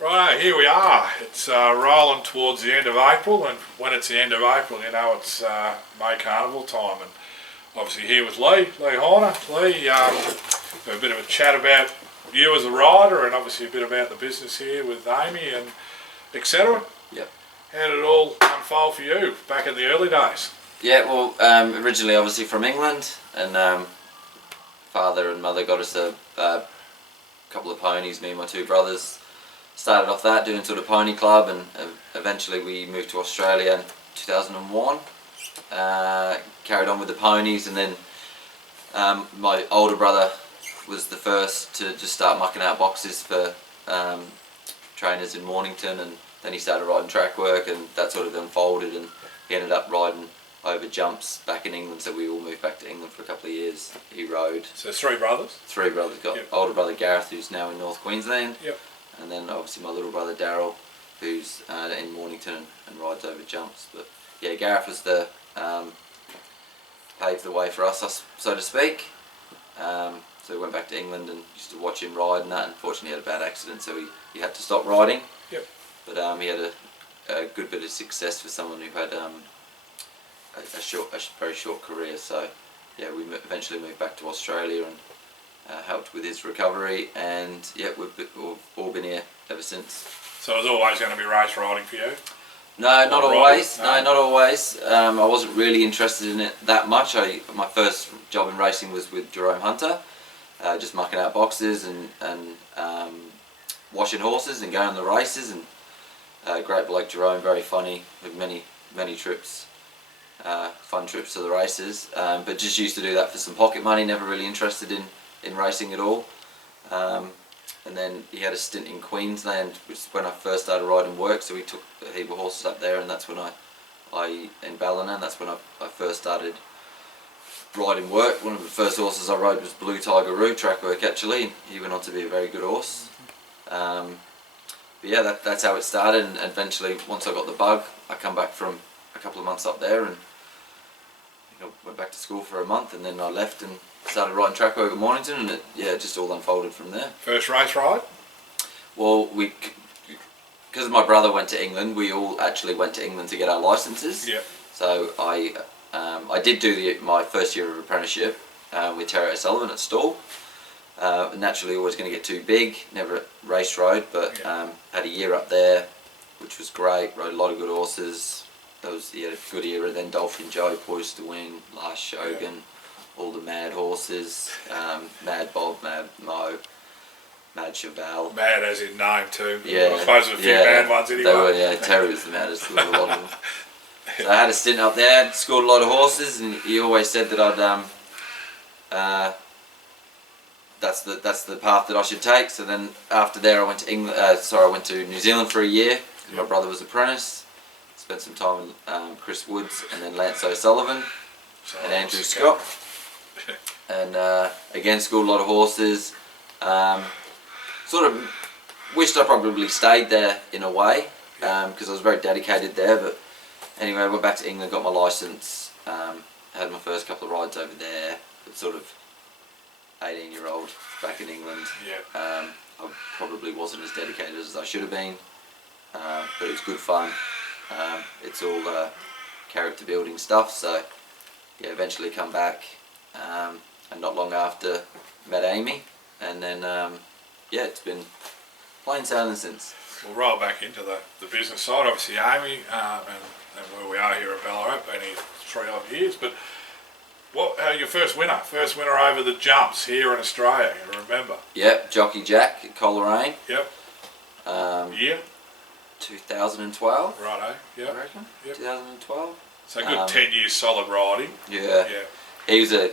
Right, here we are. It's rolling towards the end of April, and when it's the end of April, you know it's May Carnival time. And obviously here with Lee Horner. Lee, a bit of a chat about you as a rider, and obviously a bit about the business here with Amy and etc. Yep. How did it all unfold for you back in the early days? Yeah, well, originally obviously from England, and father and mother got us a couple of ponies, me and my two brothers. Started off that, doing sort of pony club, and eventually we moved to Australia in 2001. Carried on with the ponies, and then my older brother was the first to just start mucking out boxes for trainers in Mornington, and then he started riding track work, and that sort of unfolded, and he ended up riding over jumps back in England, so we all moved back to England for a couple of years. He rode. So three brothers? Three brothers. Got older brother Gareth, who's now in North Queensland. Yep. And then obviously my little brother Daryl, who's in Mornington and rides over jumps. But yeah, Gareth was the paved the way for us, so to speak. So we went back to England and used to watch him ride and that. Unfortunately, he had a bad accident, so he had to stop riding. Yep. But he had a good bit of success for someone who had a very short career. So yeah, we eventually moved back to Australia and helped with his recovery, and yeah, we've all been here ever since. So it was always going to be race riding for you? No, not always. No, not always. I wasn't really interested in it that much. My first job in racing was with Jerome Hunter, just mucking out boxes and washing horses and going to the races. And great bloke Jerome, very funny, with many trips. Fun trips to the races, but just used to do that for some pocket money, never really interested in racing at all. And then he had a stint in Queensland, which is when I first started riding work, so we took a heap of horses up there, and that's when in Ballina, and that's when I first started riding work. One of the first horses I rode was Blue Tigeroo, track work actually, and he went on to be a very good horse. But yeah, that's how it started, and eventually once I got the bug, I come back from a couple of months up there, and I went back to school for a month, and then I left and started riding track work at Mornington, and it just all unfolded from there. First race ride? Well, because my brother went to England, we all actually went to England to get our licences. Yeah. So I did do my first year of apprenticeship with Terry O'Sullivan at Stall. Naturally, always going to get too big, never race rode, but had a year up there, which was great. Rode a lot of good horses. He had a good era. Then Dolphin Joe, Poised to Win, Last Shogun, all the mad horses, Mad Bob, Mad Mo, Mad Chevelle. Mad as in name too. Yeah. I suppose there were a few mad ones anyway. They were, yeah. Terry was the maddest of a lot of them. So I had a stint up there, scored a lot of horses, and he always said that that's the path that I should take. So then after there, I went to I went to New Zealand for a year. My brother was apprentice. Spent some time with Chris Woods, and then Lance O'Sullivan and Andrew Scott. And again, schooled a lot of horses. Sort of wished I probably stayed there in a way, because I was very dedicated there. But anyway, I went back to England, got my licence, had my first couple of rides over there. But sort of 18-year-old back in England. Yeah. I probably wasn't as dedicated as I should have been, but it was good fun. It's all character building stuff, so yeah, eventually come back, and not long after met Amy, and then yeah, it's been plain sailing since. We'll roll back into the business side. Obviously Amy, and where we are here at Ballarat, been here 3 odd years, but what your first winner over the jumps here in Australia, you remember? Yep, Jockey Jack at Coleraine. Yep. Year? 2012. Righto, yeah. I reckon. Yep. 2012. So good 10 years solid riding. Yeah. He was I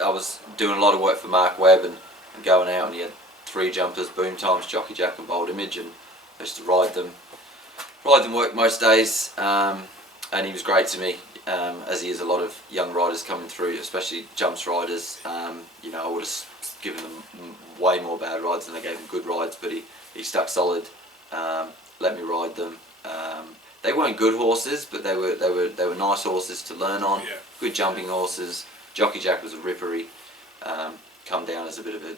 was doing a lot of work for Mark Webb and going out, and he had 3 jumpers, Boom Times, Jockey Jack and Bold Image, and I used to ride them work most days, and he was great to me, as he is a lot of young riders coming through, especially jumps riders. I would have given them way more bad rides than I gave him good rides, but he stuck solid. Let me ride them. They weren't good horses, but they were nice horses to learn on. Yeah. Good jumping horses. Jockey Jack was a ripper. He come down as a bit of a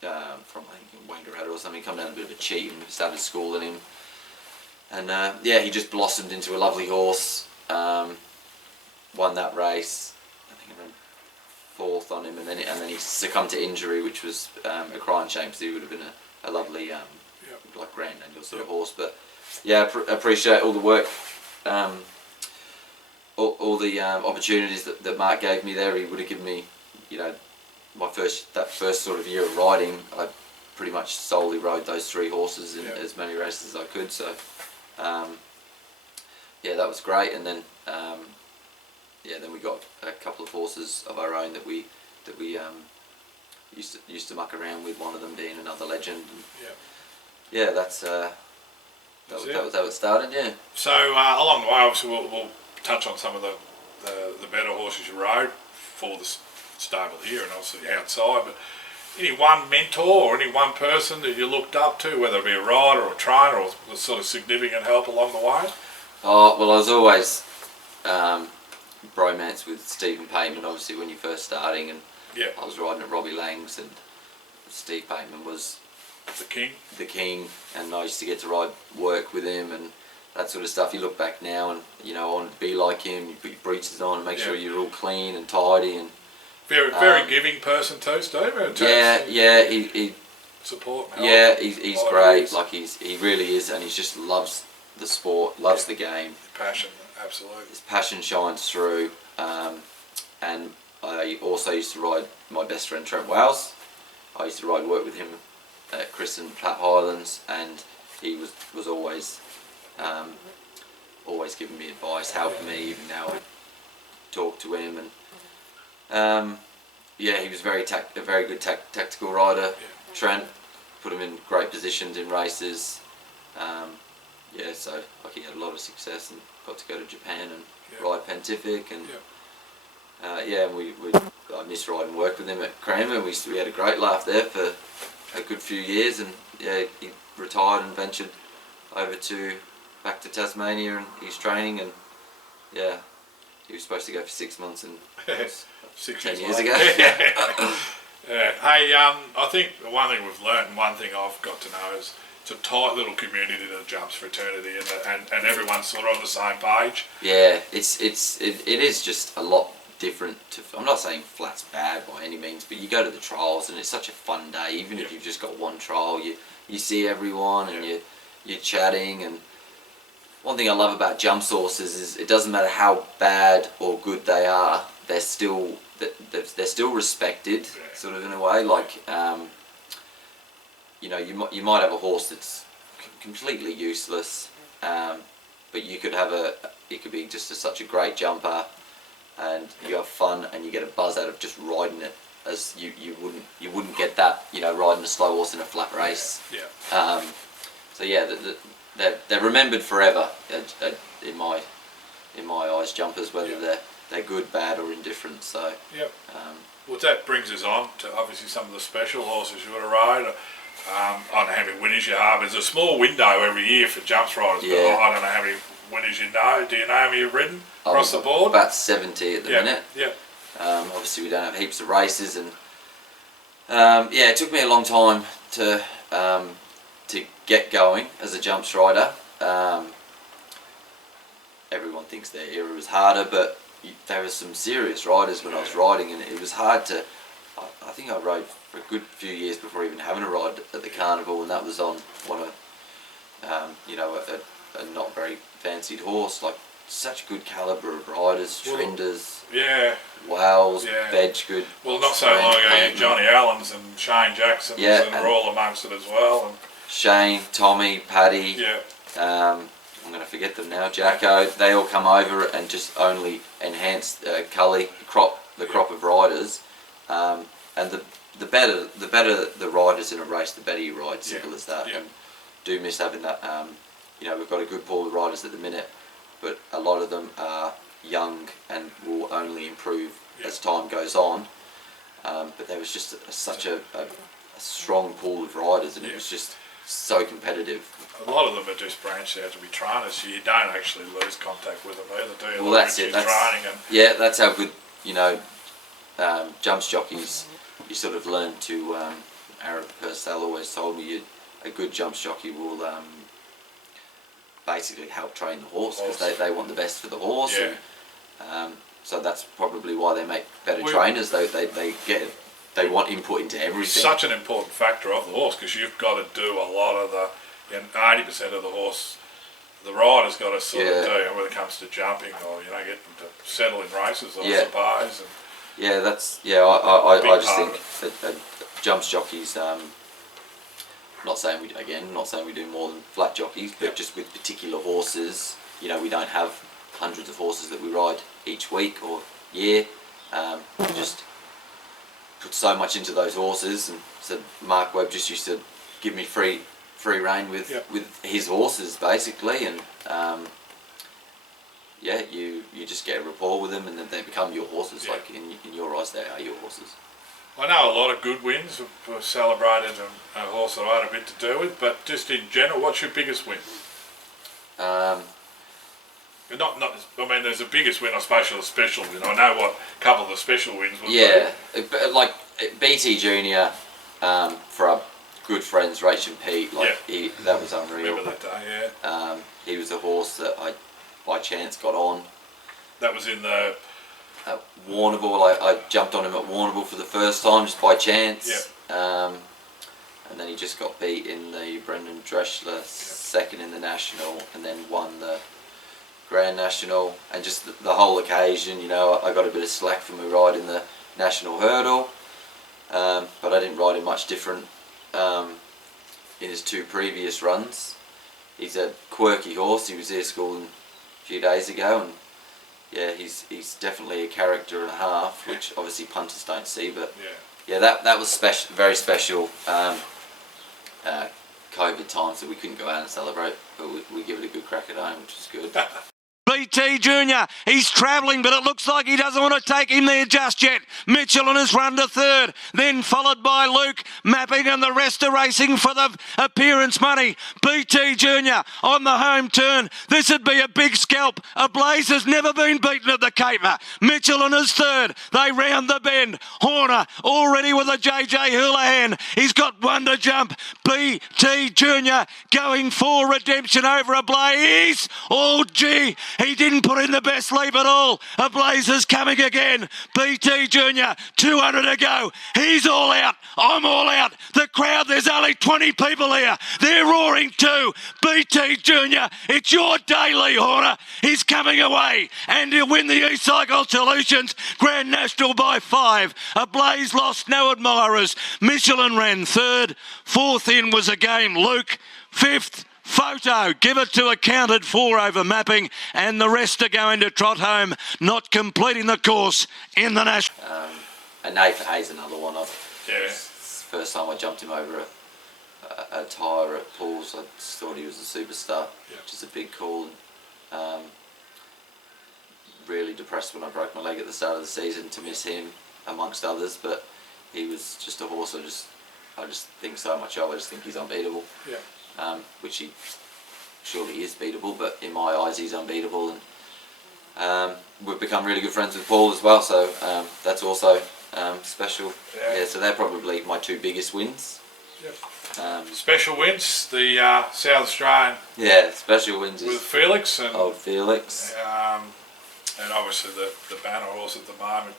from I think Wangaratta or something. Come down a bit of a cheat and started schooling him, and yeah, he just blossomed into a lovely horse. Won that race. I think I ran fourth on him, and then he succumbed to injury, which was a crying shame because he would have been a lovely like Grand Angel sort of horse. But yeah, appreciate all the work. All the opportunities that Mark gave me there. He would have given me, you know, that first sort of year of riding. I pretty much solely rode those 3 horses in as many races as I could. So yeah, that was great. And then then we got a couple of horses of our own that we used to muck around with. One of them being Another Legend. And yeah, that was started. Yeah. So along the way, obviously, we'll touch on some of the better horses you rode for the stable here and obviously outside. But any one mentor or any one person that you looked up to, whether it be a rider or a trainer or was sort of significant help along the way? Oh well, I was always bromance with Stephen Payman. Obviously, when you're first starting, and I was riding at Robbie Lang's, and Steve Payman was the king, and I used to get to work with him and that sort of stuff. You look back now and, you know, I wanted to be like him. You put your breeches on and make sure you're all clean and tidy. And very giving person too, Steve. He support. He's great. Like he really is, and he just loves the sport, loves the game. Passion, absolutely. His passion shines through. And I also used to ride my best friend Trent Wales. I used to work with him at Chris and Platte Highlands, and he was always giving me advice, helping me. Even now I talk to him, and he was a very good tactical rider. Trent put him in great positions in races. So like he had a lot of success and got to go to Japan and ride Pacific, and I missed riding work with him at Cranmer. We had a great laugh there for a good few years, and he retired and ventured back to Tasmania, and he's training, and he was supposed to go for 6 months, and 10 years ago. Hey, I think one thing we've learnt, and one thing I've got to know is it's a tight little community that jumps fraternity, and everyone's sort of on the same page. Yeah, it is just a lot different. I'm not saying flat's bad by any means, but you go to the trials and it's such a fun day. Even if you've just got one trial, you see everyone and you're chatting. And one thing I love about jump sources is it doesn't matter how bad or good they are, they're still respected, sort of in a way. Like you might have a horse that's completely useless, but you could have it could be just such a great jumper, and you have fun and you get a buzz out of just riding it, as you wouldn't get that, riding a slow horse in a flat race. They're remembered forever in my eyes, jumpers, whether they're good, bad or indifferent. So well, that brings us on to obviously some of the special horses you would have ride. I don't know how many winners you have. There's a small window every year for jumps riders, but I don't know how many winners you know. Do you know how many you've ridden across the board? About 70 at the minute. Obviously we don't have heaps of races, and it took me a long time to get going as a jumps rider. Everyone thinks their era was harder, but there were some serious riders when I was riding, and it was hard to. I think I rode for a good few years before even having a ride at the carnival, and that was on one of a not very fancied horse. Like, such good calibre of riders, Trinders, Wells, Bedgood. Well, not so long ago, Johnny Allens and Shane Jacksons and were all amongst it as well. And Shane, Tommy, Paddy. I'm going to forget them now. Jacko. They all come over and just only enhance the crop of riders. And the better the riders in a race, the better you ride. Simple as that. And do miss having that. We've got a good pool of riders at the minute, but a lot of them are young and will only improve as time goes on. But there was just such a strong pool of riders, and it was just so competitive. A lot of them are just branched out to be trainers, so you don't actually lose contact with them either, do you? Well, that's it. That's how good, jumps jockeys, you sort of learn to Aaron Purcell always told me a good jumps jockey will basically help train the horse, because they want the best for the horse. Yeah. And, so that's probably why they make better trainers. They want input into everything. It's such an important factor of the horse, because you've got to do a lot of the, 80% of the horse, the rider's got to sort of do, when it comes to jumping, or get them to settle in races, I suppose. And I just think that jumps jockeys. Not saying we do more than flat jockeys, but just with particular horses, we don't have hundreds of horses that we ride each week or year. We just put so much into those horses, and so Mark Webb just used to give me free rein with his horses basically, and you just get a rapport with them, and then they become your horses. Like in your eyes, they are your horses. I know a lot of good wins were celebrated, and a horse that I had a bit to do with, but just in general, what's your biggest win? There's a biggest win, I suppose, a special win. I know what a couple of the special wins were. Yeah, like BT Junior, for our good friends Rach and Pete, that was unreal. Remember that day, yeah. He was a horse that I, by chance, got on. That was in the... At Warrnambool, I jumped on him at Warrnambool for the first time, just by chance. Yeah. And then he just got beat in the Brendan Dreschler, second in the National, and then won the Grand National. And just the whole occasion, I got a bit of slack for my ride in the National Hurdle, but I didn't ride him much different in his two previous runs. He's a quirky horse. He was here schooling a few days ago, and he's definitely a character and a half, which obviously punters don't see. But that was special, very special. COVID times that we couldn't go out and celebrate, but we give it a good crack at home, which is good. BT Junior, he's travelling, but it looks like he doesn't want to take him there just yet. Mitchell has run to third, then followed by Luke, Mapping, and the rest are racing for the appearance money. BT Junior on the home turn. This would be a big scalp. Ablaze has never been beaten at the Caper. Mitchell is third. They round the bend. Horner already with a JJ Houlihan. He's got one to jump. BT Junior going for redemption over Ablaze. Oh, gee. He didn't put in the best leap at all. Ablaze is coming again. BT Junior, 200 to go. He's all out. I'm all out. The crowd, there's only 20 people here. They're roaring too. BT Junior, it's your day, Lee Horner. He's coming away, and he'll win the E-Cycle Solutions Grand National by 5. Ablaze lost no admirers. Michelin ran third. Fourth in was again Luke. Fifth, Photo, give it to accounted for over Mapping, and the rest are going to trot home, not completing the course in the National. And Nate Hayes, another one. First time I jumped him over a tyre at Paul's, I just thought he was a superstar, which is a big call. Really depressed when I broke my leg at the start of the season to miss him, amongst others, but he was just a horse I just think so much of. I just think he's unbeatable. Which he surely is beatable, but in my eyes he's unbeatable, and we've become really good friends with Paul as well, so that's also special. So they're probably my two biggest wins. Special wins, the South Australian. Special wins with FELIX and old FELIX, and obviously the banner horse at the moment,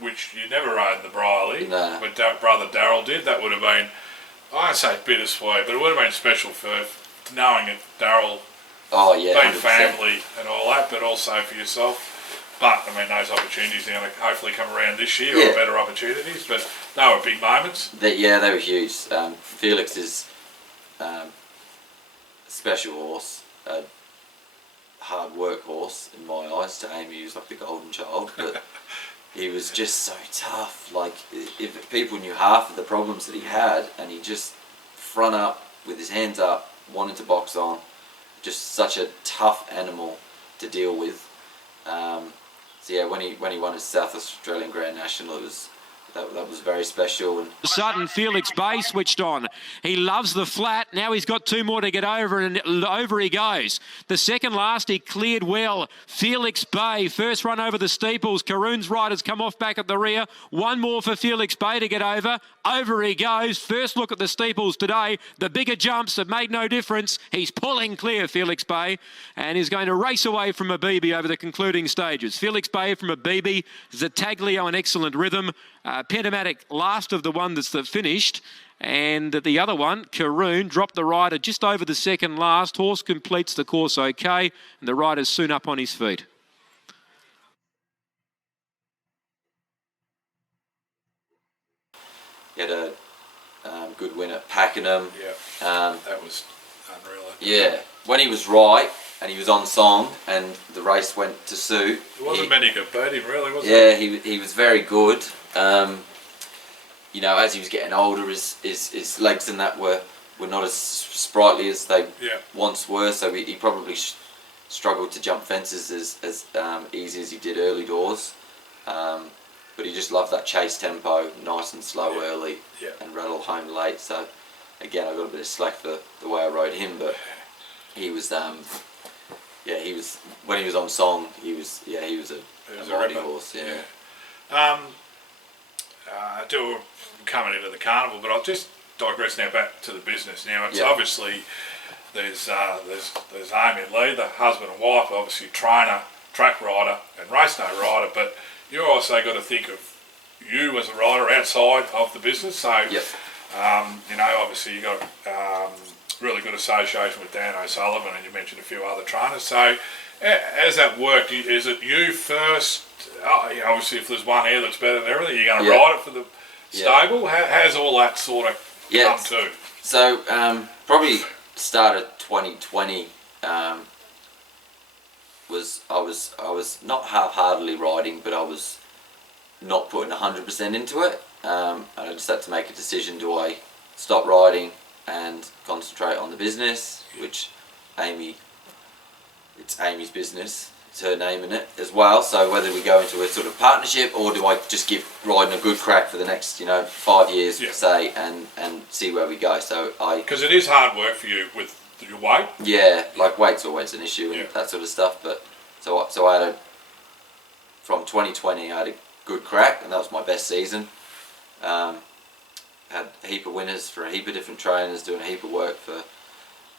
which you never rode in the Briley, but brother Darryl did. That would have been, I don't say bittersweet, but it would have been special for knowing that Darryl, being family and all that, but also for yourself. But those opportunities are going to hopefully come around this year, or better opportunities. But they were big moments. They were huge. FELIX is a special horse, a hard work horse in my eyes. To Amy, he was like the golden child, but he was just so tough. Like, if people knew half of the problems that he had, and he just front up with his hands up, wanted to box on, just such a tough animal to deal with. When he won his South Australian Grand National, it was that was very special. And Sudden, Felix Bay switched on. He loves the flat. Now he's got 2 more to get over, and over he goes. The second last, he cleared well. Felix Bay, first run over the steeples. Karoon's riders come off back at the rear. 1 more for Felix Bay to get over. Over he goes. First look at the steeples today. The bigger jumps have made no difference. He's pulling clear, Felix Bay, and is going to race away from a BB over the concluding stages. Felix Bay from a BB. Zataglio, an excellent rhythm. Pentamatic, last of the one that finished. And the other one, Karoon, dropped the rider just over the second last. Horse completes the course okay, and the rider's soon up on his feet. he had a good win at Pakenham. Yeah, that was unreal. Yeah, when he was right and he was on song and the race went to suit. There wasn't many could beat him, really, was there? Yeah, he was very good. You know, as he was getting older, his legs and that were not as sprightly as they once were, so he probably struggled to jump fences as easy as he did early doors. But he just loved that chase tempo, nice and slow early, and rattle home late. So again, I got a bit of slack for the way I rode him, but he was he was, when he was on song, he was a mighty horse. Do coming into the carnival, but I'll just digress now back to the business. Now it's obviously there's Amy and Lee, the husband and wife, obviously trainer, track rider, and race day rider. But you also got to think of you as a rider outside of the business. So you know, obviously you got really good association with Dan O'Sullivan, and you mentioned a few other trainers. So as that worked, is it you first? Obviously, if there's one here that's better than everything, you're going to ride it for the stable. How's all that sort of come to? So probably start of 2020 I was not half-heartedly riding, but I was not putting 100% into it. And I just had to make a decision: do I stop riding and concentrate on the business, which it's Amy's business. It's her name in it as well, so whether we go into a sort of partnership or do I just give riding a good crack for the next 5 years say and see where we go. So because it is hard work for you with your weight. Like weight's always an issue and that sort of stuff, but so I had from 2020 I had a good crack, and that was my best season. Had a heap of winners for a heap of different trainers, doing a heap of work for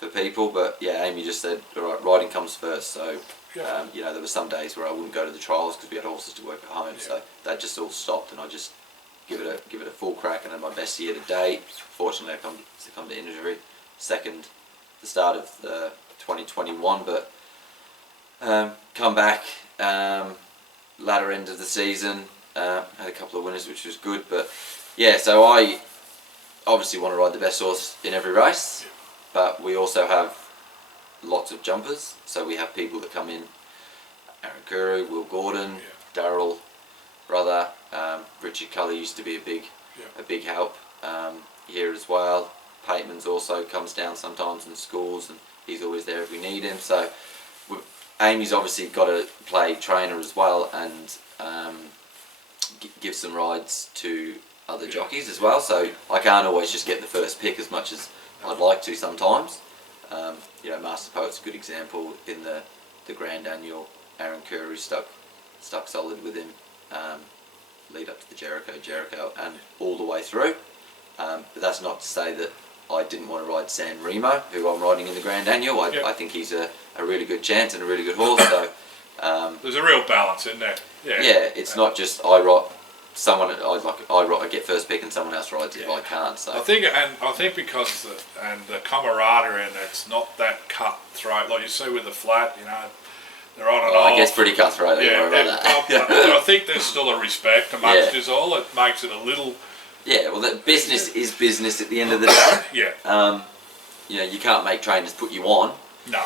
people, but Amy just said, all right, riding comes first. So there were some days where I wouldn't go to the trials because we had horses to work at home, so that just all stopped, and I just give it a full crack, and had my best year to date. Fortunately, I succumbed to injury the start of 2021, but come back latter end of the season, had a couple of winners, which was good. But so I obviously want to ride the best horse in every race, but we also have lots of jumpers. So we have people that come in: Aaron Curry, Will Gordon, Darryl, brother, Richard Cully used to be a big help here as well. Pateman's also comes down sometimes in schools, and he's always there if we need him. So Amy's obviously got to play trainer as well, and give some rides to other jockeys as well. So I can't always just get the first pick as much as I'd like to sometimes. Master Poet's a good example in the Grand Annual. Aaron Curry stuck solid with him, lead up to the Jericho, and all the way through. But that's not to say that I didn't want to ride San Remo, who I'm riding in the Grand Annual. I think he's a really good chance and a really good horse. So there's a real balance in there. It's not just I get first pick and someone else rides if I can't. So I think because the camaraderie, and it's not that cutthroat like you see with the flat. They're on and off. I guess pretty cutthroat. But I think there's still a respect amongst us all. It makes it a little. That business is business at the end of the day. You can't make trainers put you on. No.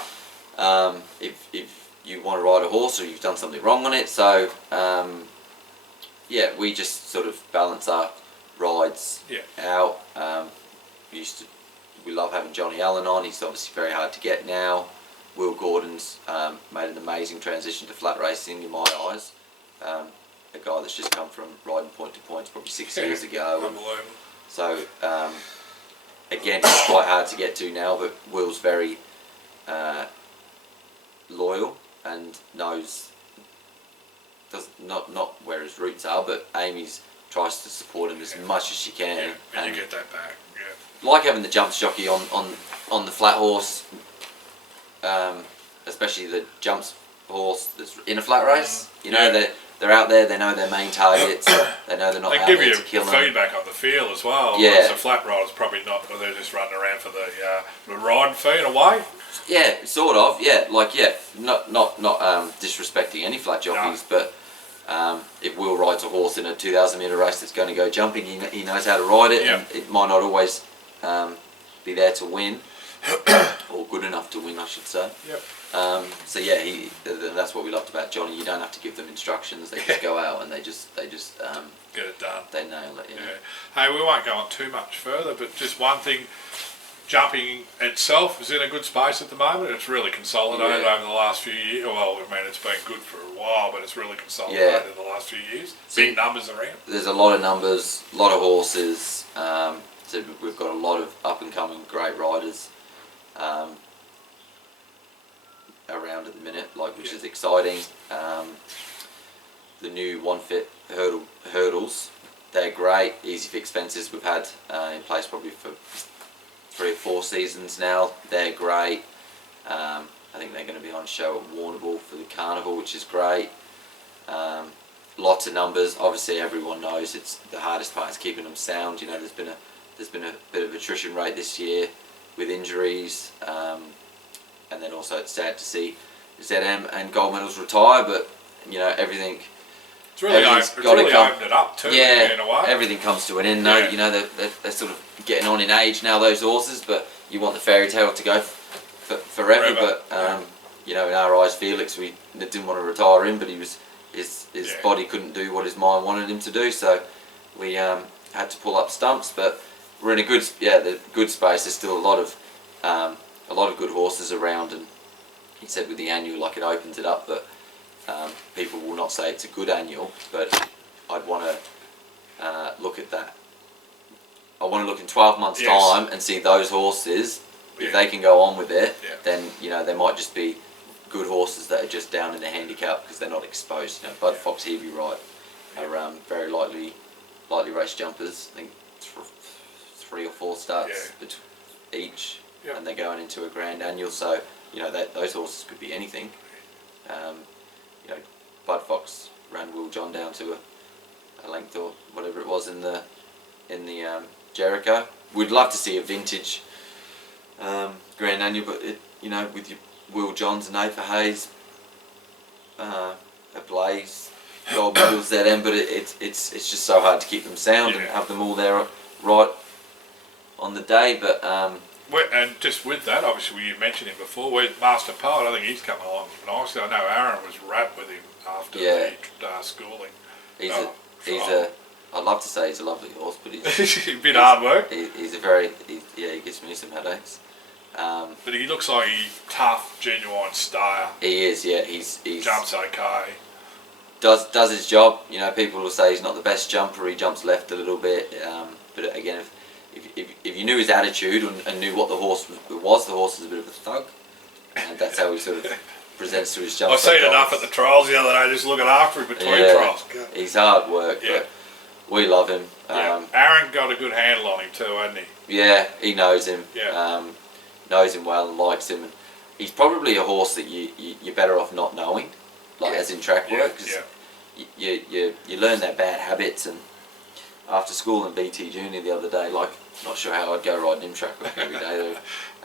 If you want to ride a horse or you've done something wrong on it, so we just sort of balance our rides out. We love having Johnny Allen on. He's obviously very hard to get now. Will Gordon's made an amazing transition to flat racing in my eyes. a guy that's just come from riding point to points probably 6 years ago. Unbelievable. So again, it's quite hard to get to now, but Will's very loyal and knows not where his roots are, but Amy's tries to support him as much as she can. Yeah, and you get that back. Yeah. Like having the jumps jockey on the flat horse, especially the jumps horse that's in a flat race. You know, they're out there, they know their main targets, they know they're not out give there you to kill them. feedback on the feel as well. Yeah. Whereas the flat riders probably not, but they're just running around for the ride fee in a way. Yeah, sort of. Yeah, like not disrespecting any flat jockeys, but if Will rides a horse in a 2,000 metre race that's going to go jumping, he knows how to ride it, and it might not always be there to win, or good enough to win, I should say. Yep. So yeah, that's what we loved about Johnny. You don't have to give them instructions; they just go out and they just get it done. They nail it. Yeah. Hey, we won't go on too much further, but just one thing. Jumping itself is in a good space at the moment. It's really consolidated over the last few years. Well, I mean, it's been good for a while, but it's really consolidated in the last few years. Big numbers around. There's a lot of numbers, a lot of horses. So we've got a lot of up and coming great riders around at the minute, which is exciting. The new One Fit hurdles, they're great. Easy fix fences we've had in place probably for 3 or 4 seasons now. They're great. I think they're going to be on show at Warrnambool for the carnival, which is great. Lots of numbers. Obviously, everyone knows it's the hardest part is keeping them sound. You know, there's been a bit of attrition rate this year with injuries, and then also it's sad to see ZM and gold medals retire. But you know, everything. It's really opened it up too. Yeah, in a way. everything comes to an end. No, you know they're sort of getting on in age now. Those horses, but you want the fairy tale to go forever. But you know, in our eyes, Felix, we didn't want to retire him, but his body couldn't do what his mind wanted him to do, so we had to pull up stumps. But we're in a good space. There's still a lot of good horses around, and he said with the annual, it opens it up, but. People will not say it's a good annual, but I'd want to look at that. I want to look in 12 months' time and see those horses. If they can go on with it, then you know they might just be good horses that are just down in the handicap because they're not exposed. You know, Bud Fox, Hebe Wright are very lightly race jumpers. I think 3 or 4 starts each, and they're going into a grand annual. So you know those horses could be anything. You know, Bud Fox ran Will John down to a length or whatever it was in the Jericho. We'd love to see a vintage Grand Annual, but you know, with your Will Johns and Afer Hayes, a Blaze, gold medals ZM, but it's just so hard to keep them sound and have them all there right on the day. But and just with that, obviously, you mentioned him before. With Master Poet, I think he's come along nicely. I know Aaron was wrapped with him after the schooling. I'd love to say he's a lovely horse, but he's a bit hard work. He gives me some headaches. But he looks like he's tough, genuine stayer. He is, yeah. He's jumps okay. Does his job. You know, people will say he's not the best jumper. He jumps left a little bit, but again, if you knew his attitude and knew what the horse was, the horse is a bit of a thug, and that's how he sort of presents to his jump. I've seen enough at the trials the other day, just looking after him between trials. He's hard work, but we love him. Aaron got a good handle on him too, hasn't he? Yeah, he knows him. Yeah. Knows him well and likes him. He's probably a horse that you're better off not knowing, as in track work, because you learn their bad habits. And after school in BT Junior the other day, not sure how I'd go riding him track work every day. They're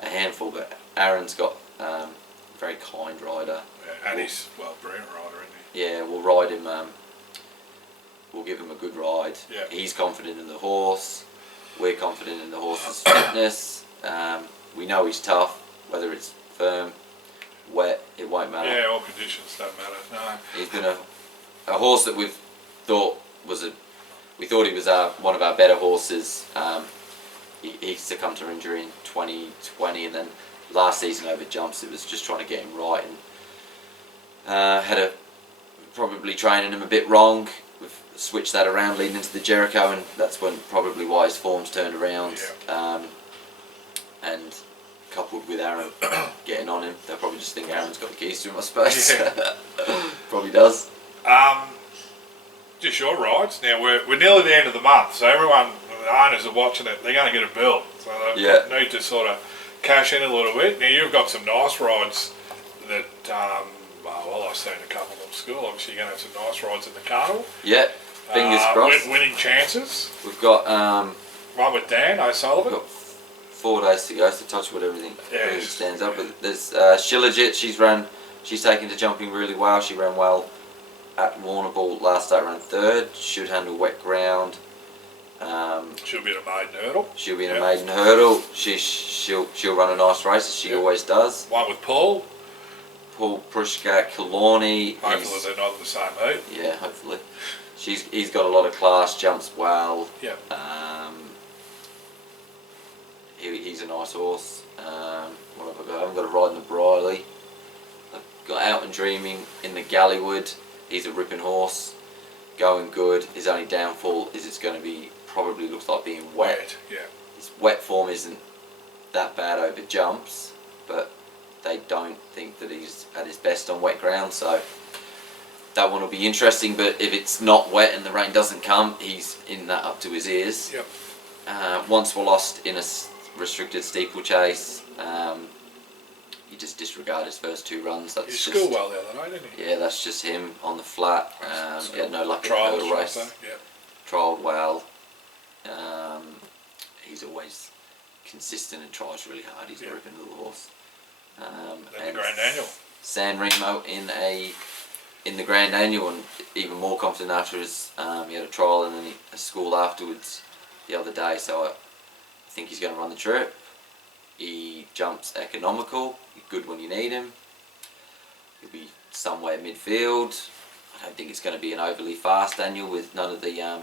a handful, but Aaron's got a very kind rider. Yeah, and he's brilliant rider, isn't he? Yeah, we'll ride him. We'll give him a good ride. Yeah. He's confident in the horse. We're confident in the horse's fitness. We know he's tough, whether it's firm, wet, it won't matter. Yeah, all conditions don't matter. No. He's been a horse that we thought he was one of our better horses. He succumbed to injury in 2020, and then last season over jumps, it was just trying to get him right, and had probably training him a bit wrong. we've switched that around leading into the Jericho, and that's when probably why his form's turned around. And coupled with Aaron getting on him, they'll probably just think Aaron's got the keys to him, I suppose. Probably does. Just your rides. Now we're nearly the end of the month, so everyone, the owners are watching it. They're going to get a bill, so they need to sort of cash in a little bit. Now you've got some nice rides that. Well, I've seen a couple of them school. Obviously, you're going to have some nice rides in the carnival. Yeah, fingers crossed. Winning chances. We've got one with Dan O'Sullivan. We've got 4 days to go, so touch wood, everything really stands up. But there's Shilajit. She's taken to jumping really well. She ran well at Warrnambool last start, ran 3rd. Should handle wet ground. She'll be in a maiden hurdle. She'll be in a maiden hurdle. She'll run a nice race as she always does. One with Paul Prushka, Killarney. Hopefully they're not in the same heat. Yeah, hopefully. He's got a lot of class, jumps well. Yeah. He's a nice horse. What have I got? I haven't got a ride in the Briley. I've got Out and Dreaming in the Gallywood. He's a ripping horse, going good. His only downfall is it's going to be, probably looks like being wet. Yeah. His wet form isn't that bad over jumps, but they don't think that he's at his best on wet ground, so that one will be interesting. But if it's not wet and the rain doesn't come, he's in that up to his ears. Yep. Once we're lost in a restricted steeplechase, you just disregard his first 2 runs. That's he scored well the other night, didn't he? Yeah, that's just him on the flat. He had no luck in the hurdle race. Yep. Trialled well. He's always consistent and tries really hard. He's a ripping little horse. And the Grand Annual. San Remo in the Grand Annual, and even more confident after his he had a trial and then a school afterwards the other day. So I think he's going to run the trip. He jumps economical, good when you need him. He'll be somewhere midfield. I don't think it's going to be an overly fast annual with none of the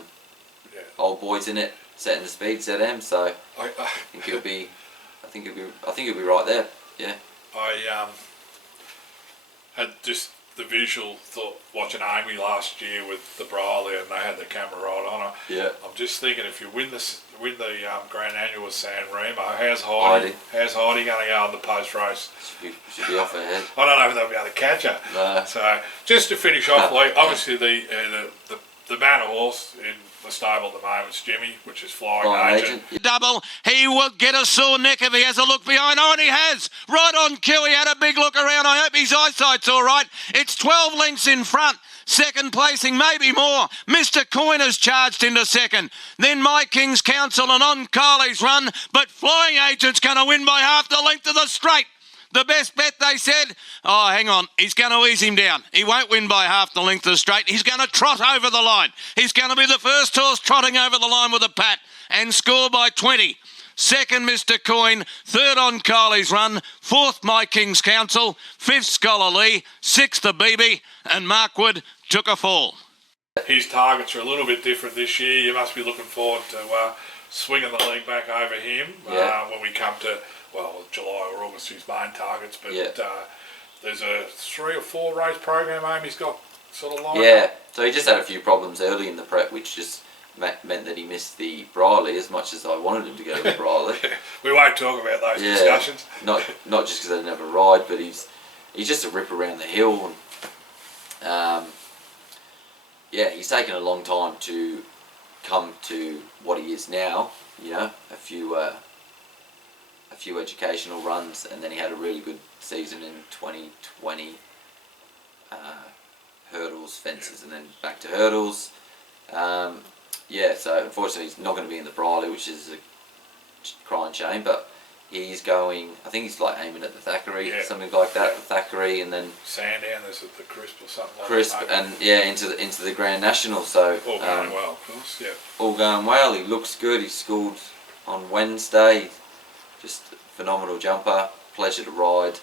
old boys in it setting the speed, ZM. So I think it'll be. I think it'll be right there. Yeah. I had just the visual thought watching Amy last year with the Briley, and they had the camera right on her. Yeah. I'm just thinking, if you win the Grand Annual with San Remo, how's Heidi going to go on the post race? Should be off her head. I don't know if they'll be able to catch her. No. So just to finish off, Lee, obviously the banner horse in the stable at the moment is Jimmy, which is Flying Agent. Double, he will get a sore neck if he has a look behind. Oh, and he has. Right on cue, he had a big look around. I hope his eyesight's all right. It's 12 lengths in front. Second placing, maybe more. Mr. Coin has charged into second. Then My King's Council and On Carly's run, but Flying Agent's going to win by half the length of the straight. The best bet, they said. Oh, hang on. He's going to ease him down. He won't win by half the length of the straight. He's going to trot over the line. He's going to be the first horse trotting over the line with a pat and score by 20. Second, Mr. Coin. Third, On Carly's run. Fourth, My King's Council. Fifth, Scholar Lee. Sixth, the BB. And Mark Wood took a fall. His targets are a little bit different this year. You must be looking forward to swinging the league back over him when we come to, July or August, his main targets. But there's a 3 or 4 race program Amy's got sort of lined up. So he just had a few problems early in the prep, which just meant that he missed the Briley as much as I wanted him to go to the Briley. We won't talk about those discussions. Not just because I didn't have a ride, but he's just a rip around the hill. And he's taken a long time to come to what he is now. You know, a few educational runs, and then he had a really good season in 2020. Hurdles, fences, and then back to hurdles. So unfortunately he's not going to be in the Briley, which is a crying shame, but he's going, I think he's like aiming at the Thackeray, something like that, the Thackeray, and then Sandown, there's the Crisp or something like Crisp, that. And into the Grand National. So all going well, of course. All going well. He looks good. He scored on Wednesday. Just a phenomenal jumper. Pleasure to ride.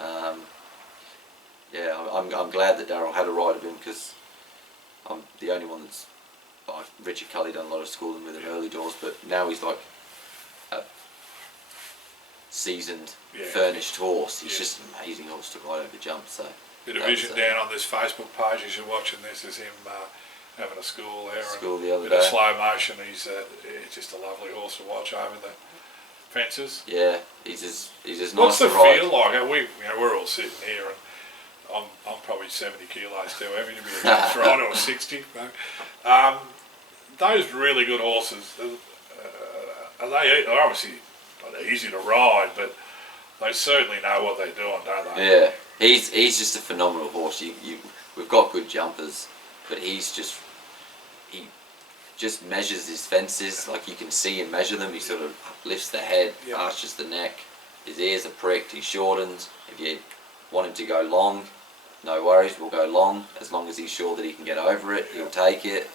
I'm glad that Darryl had a ride of him, because I'm the only one that's. Richard Cully done a lot of schooling with him early doors, but now he's like a seasoned, furnished horse. He's just an amazing horse to ride over jumps. So bit of vision down on this Facebook page as you're watching this is him having a school there. School the other bit of day. slow motion. He's just a lovely horse to watch over the fences. Yeah, he's just nice What's to the ride. feel like? We're all sitting here, and I'm probably 70 kilos too heavy to be a jumps rider, or 60. Those really good horses, they're obviously not easy to ride, but they certainly know what they're doing, don't they? Yeah, he's just a phenomenal horse. We've got good jumpers, but he just measures his fences. Like, you can see him measure them. He sort of lifts the head, Yep. arches the neck. His ears are pricked. He shortens. If you want him to go long, no worries. We'll go long as as he's sure that he can get over it. He'll take it.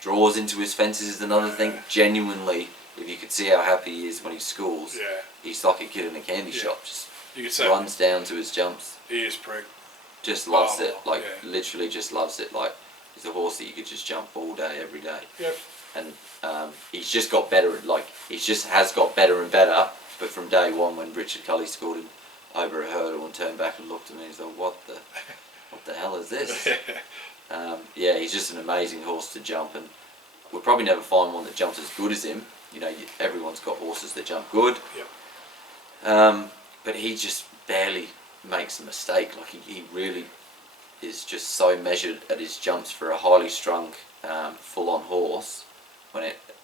Draws into his fences is another thing. Genuinely, if you could see how happy he is when he schools, he's like a kid in a candy shop. Just You could say runs down to his jumps. ears pricked. Just loves it. Oh, Like, yeah. literally just loves it. Like, he's a horse that you could just jump all day, every day. Yep. And he's just got better. Like, has got better and better. But from day one, when Richard Cully scored him over a hurdle and turned back and looked at me, he's like, what the hell is this? Yeah, he's just an amazing horse to jump, and we'll probably never find one that jumps as good as him. You know, everyone's got horses that jump good. Yep. But he just barely makes a mistake. Like, he really is just so measured at his jumps for a highly strung, full-on horse.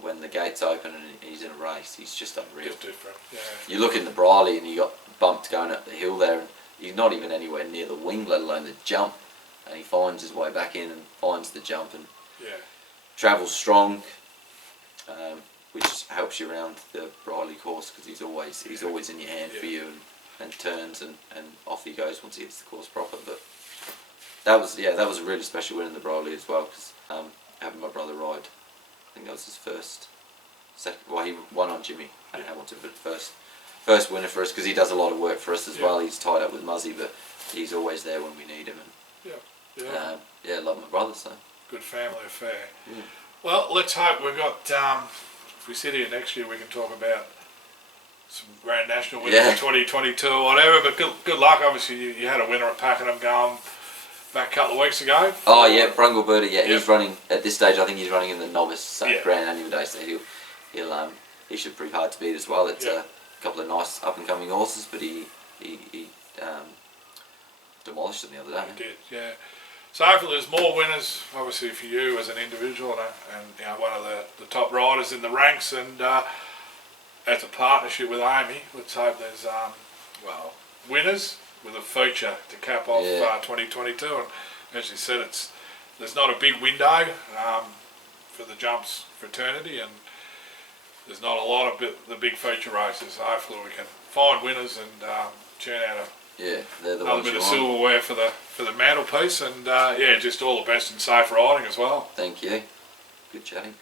When the gates open and he's in a race, he's just unreal. It's different. Yeah. You look in the Briley and you got bumped going up the hill there, and he's not even anywhere near the wing, let alone the jump. And he finds his way back in and finds the jump and travels strong, which helps you around the Briley course, because he's always in your hand for you, and turns and off he goes once he hits the course proper. But that was a really special win in the Briley as well, because having my brother ride, I think that was his second. Well, he won on Jimmy and Hamilton, but first winner for us, because he does a lot of work for us as well. He's tied up with Muzzy, but he's always there when we need him. And love my brother, so Good family affair. Well, let's hope we've got. If we sit here next year, we can talk about some Grand National winners in 2022 or whatever. But good luck. Obviously, you had a winner at Pakenham going back a couple of weeks ago. Oh yeah, Brungelberta. Yeah, he's running at this stage. I think he's running in the novice Grand Annual Day, so he should prove hard to beat as well. It's a couple of nice up and coming horses, but he demolished them the other day. He did, yeah. So hopefully there's more winners, obviously for you as an individual, and one of the top riders in the ranks, and as a partnership with Amy, let's hope there's winners with a feature to cap off 2022. And as you said, there's not a big window for the jumps fraternity, and there's not a lot of the big feature races. So hopefully we can find winners and churn out they're the another ones bit you of want. silverware for the mantelpiece, and just all the best and safe riding as well. Thank you. Good chatting.